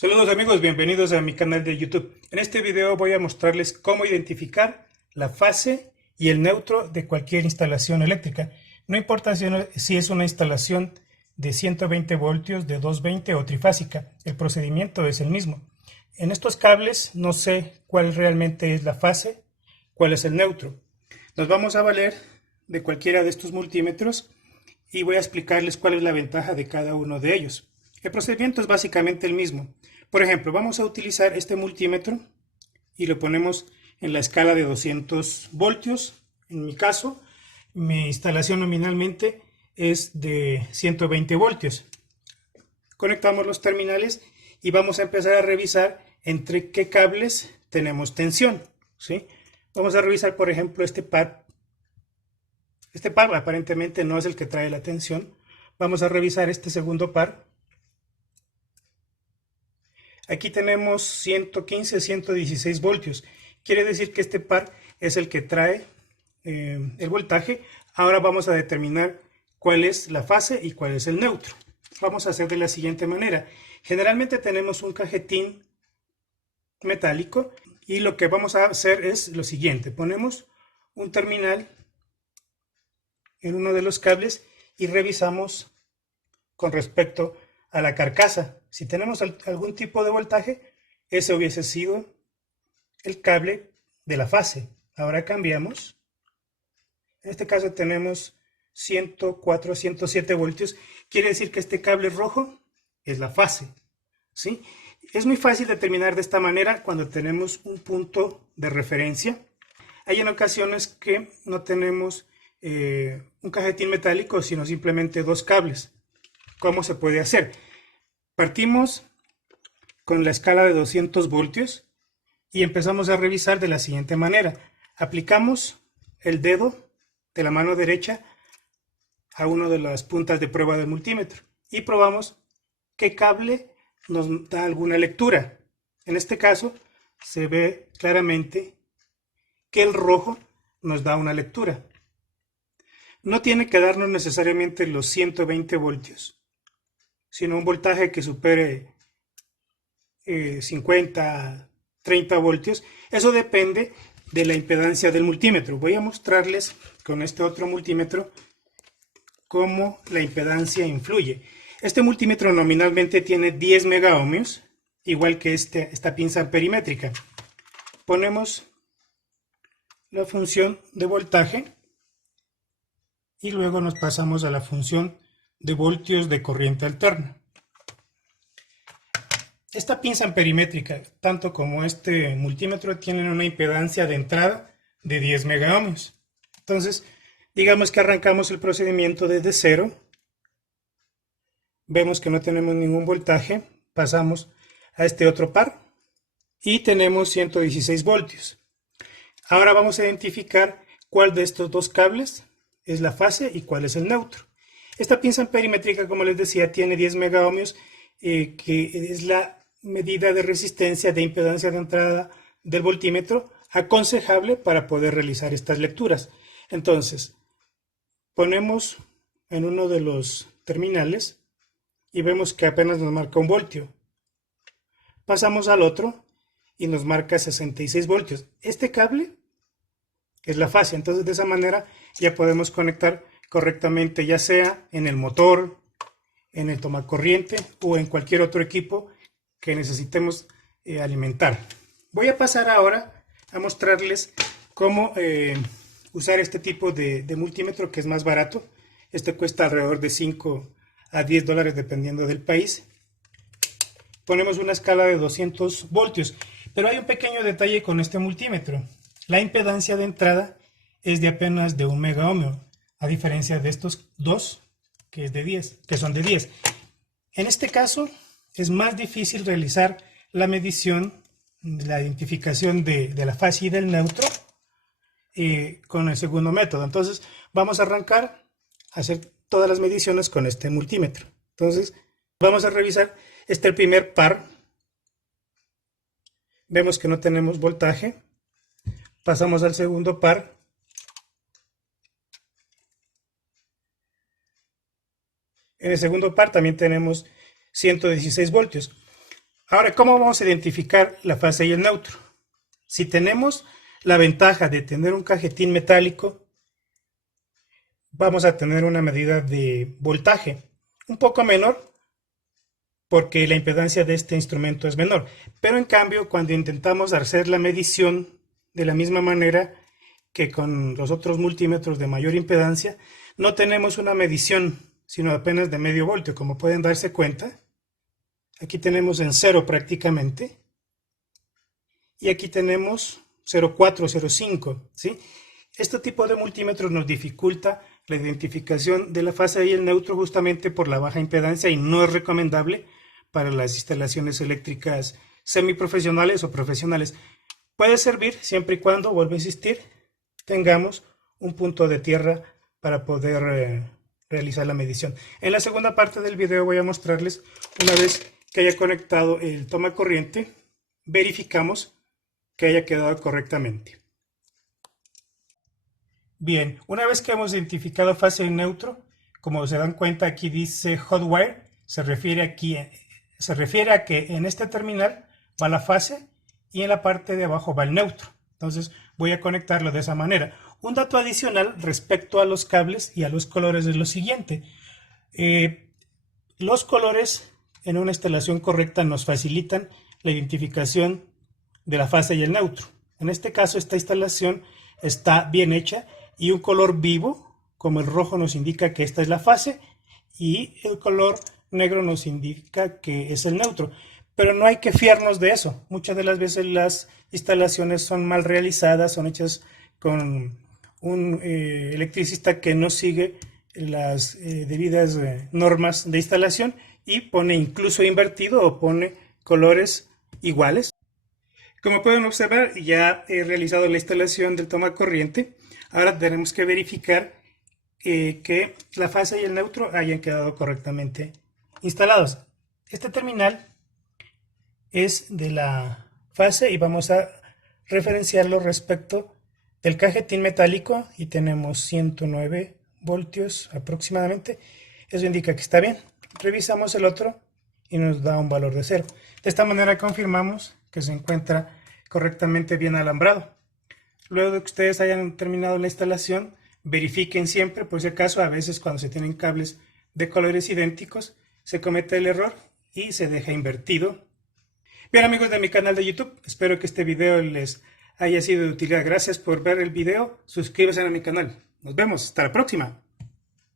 Saludos amigos, bienvenidos a mi canal de YouTube. En este video voy a mostrarles cómo identificar la fase y el neutro de cualquier instalación eléctrica. No importa si es una instalación de 120 voltios, de 220 o trifásica, el procedimiento es el mismo. En estos cables no sé cuál realmente es la fase, cuál es el neutro. Nos vamos a valer de cualquiera de estos multímetros y voy a explicarles cuál es la ventaja de cada uno de ellos. El procedimiento es básicamente el mismo. Por ejemplo, vamos a utilizar este multímetro y lo ponemos en la escala de 200 voltios. En mi caso, mi instalación nominalmente es de 120 voltios. Conectamos los terminales y vamos a empezar a revisar entre qué cables tenemos tensión, ¿sí? Vamos a revisar, por ejemplo, este par. Este par aparentemente no es el que trae la tensión. Vamos a revisar este segundo par. Aquí tenemos 115, 116 voltios. Quiere decir que este par es el que trae el voltaje. Ahora vamos a determinar cuál es la fase y cuál es el neutro. Vamos a hacer de la siguiente manera. Generalmente tenemos un cajetín metálico y lo que vamos a hacer es lo siguiente. Ponemos un terminal en uno de los cables y revisamos con respecto a la carcasa. Si tenemos algún tipo de voltaje, ese hubiese sido el cable de la fase. Ahora cambiamos. En este caso tenemos 104, 107 voltios. Quiere decir que este cable rojo es la fase, ¿sí? Es muy fácil determinar de esta manera cuando tenemos un punto de referencia. Hay en ocasiones que no tenemos un cajetín metálico, sino simplemente dos cables. ¿Cómo se puede hacer? Partimos con la escala de 200 voltios y empezamos a revisar de la siguiente manera. Aplicamos el dedo de la mano derecha a una de las puntas de prueba del multímetro y probamos qué cable nos da alguna lectura. En este caso se ve claramente que el rojo nos da una lectura. No tiene que darnos necesariamente los 120 voltios, sino un voltaje que supere 50, 30 voltios. Eso depende de la impedancia del multímetro. Voy a mostrarles con este otro multímetro cómo la impedancia influye. Este multímetro nominalmente tiene 10 megaohmios, igual que esta pinza perimétrica. Ponemos la función de voltaje y luego nos pasamos a la función de voltios de corriente alterna. Esta pinza perimétrica, tanto como este multímetro, tienen una impedancia de entrada de 10 megaohmios. Entonces, digamos que arrancamos el procedimiento desde cero. Vemos que no tenemos ningún voltaje. Pasamos a este otro par y tenemos 116 voltios. Ahora vamos a identificar cuál de estos dos cables es la fase y cuál es el neutro. Esta pinza perimétrica, como les decía, tiene 10 megaohmios, que es la medida de resistencia de impedancia de entrada del voltímetro aconsejable para poder realizar estas lecturas. Entonces, ponemos en uno de los terminales y vemos que apenas nos marca 1 voltio. Pasamos al otro y nos marca 66 voltios. Este cable es la fase, entonces de esa manera ya podemos conectar correctamente, ya sea en el motor, en el tomacorriente o en cualquier otro equipo que necesitemos alimentar. Voy a pasar ahora a mostrarles cómo usar este tipo de multímetro, que es más barato. Este cuesta alrededor de 5 a 10 dólares dependiendo del país. Ponemos una escala de 200 voltios, pero hay un pequeño detalle con este multímetro. La impedancia de entrada es de apenas de 1 megaohmio, a diferencia de estos dos que son de 10. En este caso es más difícil realizar la medición, la identificación de la fase y del neutro con el segundo método. Entonces vamos a arrancar a hacer todas las mediciones con este multímetro. Entonces vamos a revisar el primer par. Vemos que no tenemos voltaje. Pasamos al segundo par. En el segundo par también tenemos 116 voltios. Ahora, ¿cómo vamos a identificar la fase y el neutro? Si tenemos la ventaja de tener un cajetín metálico, vamos a tener una medida de voltaje un poco menor porque la impedancia de este instrumento es menor. Pero en cambio, cuando intentamos hacer la medición de la misma manera que con los otros multímetros de mayor impedancia, no tenemos una medición, sino apenas de medio voltio, como pueden darse cuenta. Aquí tenemos en 0 prácticamente. Y aquí tenemos 0,4, 0,5, ¿sí? Este tipo de multímetros nos dificulta la identificación de la fase y el neutro justamente por la baja impedancia y no es recomendable para las instalaciones eléctricas semiprofesionales o profesionales. Puede servir siempre y cuando, vuelvo a insistir, tengamos un punto de tierra para poder realizar la medición. En la segunda parte del video voy a mostrarles, una vez que haya conectado el toma corriente, verificamos que haya quedado correctamente. Bien, una vez que hemos identificado fase y neutro, como se dan cuenta aquí dice hot wire, se refiere a que en este terminal va la fase y en la parte de abajo va el neutro. Entonces voy a conectarlo de esa manera. Un dato adicional respecto a los cables y a los colores es lo siguiente. Los colores en una instalación correcta nos facilitan la identificación de la fase y el neutro. En este caso esta instalación está bien hecha y un color vivo como el rojo nos indica que esta es la fase y el color negro nos indica que es el neutro. Pero no hay que fiarnos de eso. Muchas de las veces las instalaciones son mal realizadas, son hechas con un electricista que no sigue las debidas normas de instalación y pone incluso invertido o pone colores iguales. Como pueden observar, ya he realizado la instalación del toma corriente. Ahora tenemos que verificar que la fase y el neutro hayan quedado correctamente instalados. Este terminal es de la fase y vamos a referenciarlo respecto del cajetín metálico y tenemos 109 voltios aproximadamente. Eso indica que está bien. Revisamos el otro y nos da un valor de 0. De esta manera confirmamos que se encuentra correctamente bien alambrado. Luego de que ustedes hayan terminado la instalación, verifiquen siempre, por si acaso, a veces cuando se tienen cables de colores idénticos, se comete el error y se deja invertido. Bien, amigos de mi canal de YouTube, espero que este video les haya sido de utilidad. Gracias por ver el video, suscríbanse a mi canal. Nos vemos, hasta la próxima.